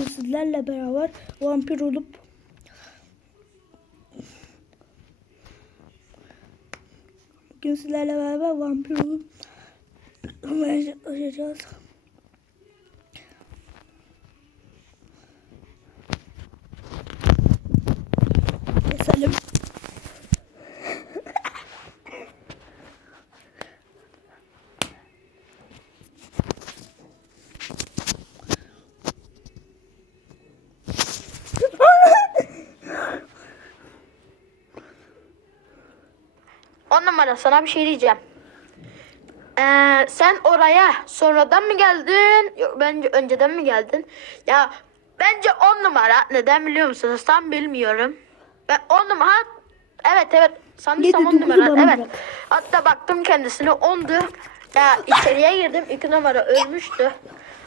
bugün sizlerle beraber vampir olup bugün sizlerle beraber vampir olup yaşayacağız. On numara sana bir şey diyeceğim. Ee, sen oraya sonradan mı geldin? Yok, bence önceden mi geldin? Ya bence on numara. Neden biliyor musunuz? Tam bilmiyorum. Ben on numara. Evet evet. Sanırsam Yedi, on numara. Evet. Hatta baktım kendisine ondu. Ya içeriye girdim. iki numara ölmüştü.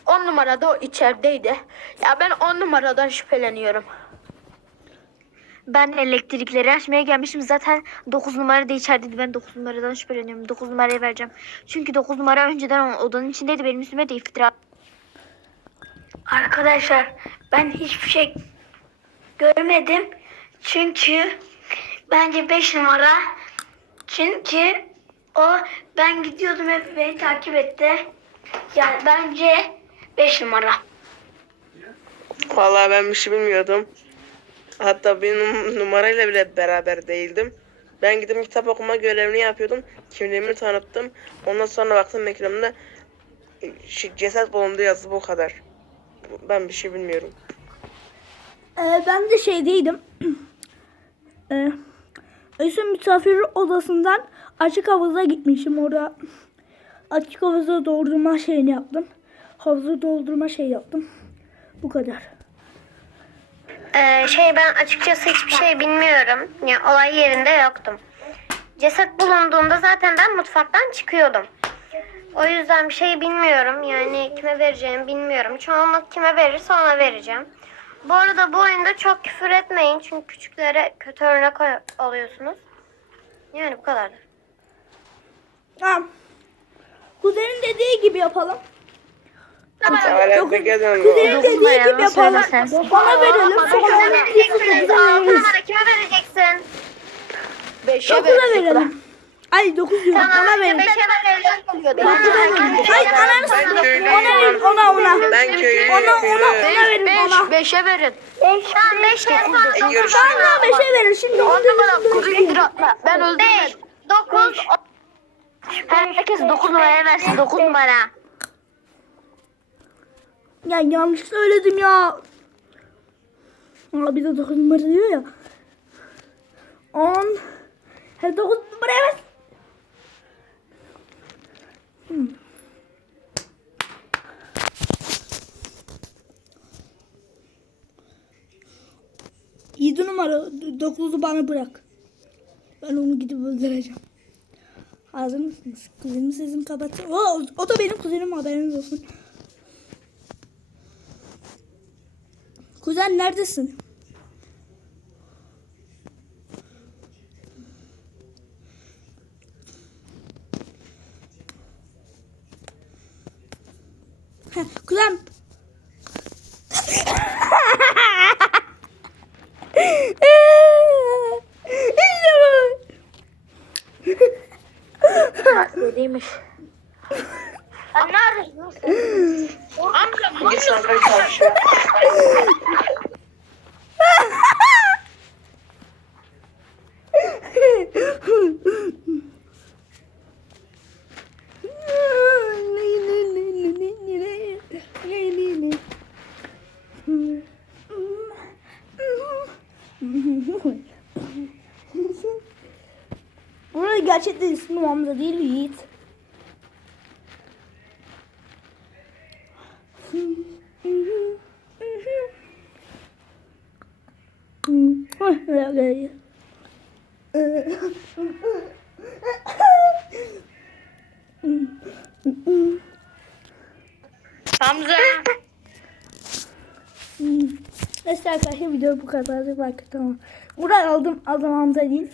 On numarada o içerideydi. Ya ben on numaradan şüpheleniyorum. Ben elektrikleri açmaya gelmişim. Zaten 9 numara da içerideydi. Ben 9 numaradan şüpheleniyorum. 9 numaraya vereceğim. Çünkü 9 numara önceden odanın içindeydi. Benim üstüme de iftira. Arkadaşlar ben hiçbir şey görmedim. Çünkü bence 5 numara. Çünkü o ben gidiyordum hep beni takip etti. Yani bence 5 numara. Vallahi ben bir şey bilmiyordum. Hatta benim numarayla bile beraber değildim. Ben gidip kitap okuma görevini yapıyordum. Kimliğimi tanıttım. Ondan sonra baktım ekranımda e, şey, ceset bulundu yazı bu kadar. Ben bir şey bilmiyorum. Ee, ben de şeydeydim. ee, Öysün misafir odasından açık havuza gitmişim. Orada açık havuza doldurma şeyini yaptım. Havuzu doldurma şey yaptım. Bu kadar. Ee, şey ben açıkçası hiçbir şey bilmiyorum. Yani olay yerinde yoktum. Ceset bulunduğunda zaten ben mutfaktan çıkıyordum. O yüzden bir şey bilmiyorum. Yani kime vereceğimi bilmiyorum. Çoğunluk kime verirse ona vereceğim. Bu arada bu oyunda çok küfür etmeyin. Çünkü küçüklere kötü örnek ol- oluyorsunuz. Yani bu kadardır. Tamam. Kuzenin dediği gibi yapalım. Dönüyor. Kuzenin dediği Dokunma ya, gibi yapalım. Bana verelim. Sonra onu Altı veririz. numara kime vereceksin? Beşe verelim. Ay dokuz diyorum. Tamam, Ona verelim. Hayır ananı. Ona verin ona ona. Ben köylüyüm. Ona ona ona verin ona. Beş, beşe verin. Tamam beş kere E, görüşürüz. Tamam beşe verin. Şimdi On onu numara. Ben öldürmedim. dokuz, Herkes 9 numaraya versin. 9 numara. Ya yanlış söyledim ya. Aa, bir de 9 numara diyor ya. 10. Her 9 numaraya ver. Hmm. Yedi numara 9'u bana bırak. Ben onu gidip öldüreceğim. Hazır mısınız? Kuzenim sesini kapatın. O, o da benim kuzenim haberiniz olsun. Kuzen neredesin? Heh, kuzen. İşte bu. Öyleymiş. Sen Burada gerçekten ismi Hamza değil mi Yiğit? Hamza. Neyse arkadaşlar video bu kadar. Bak tamam. Buradan aldım aldım Hamza değil.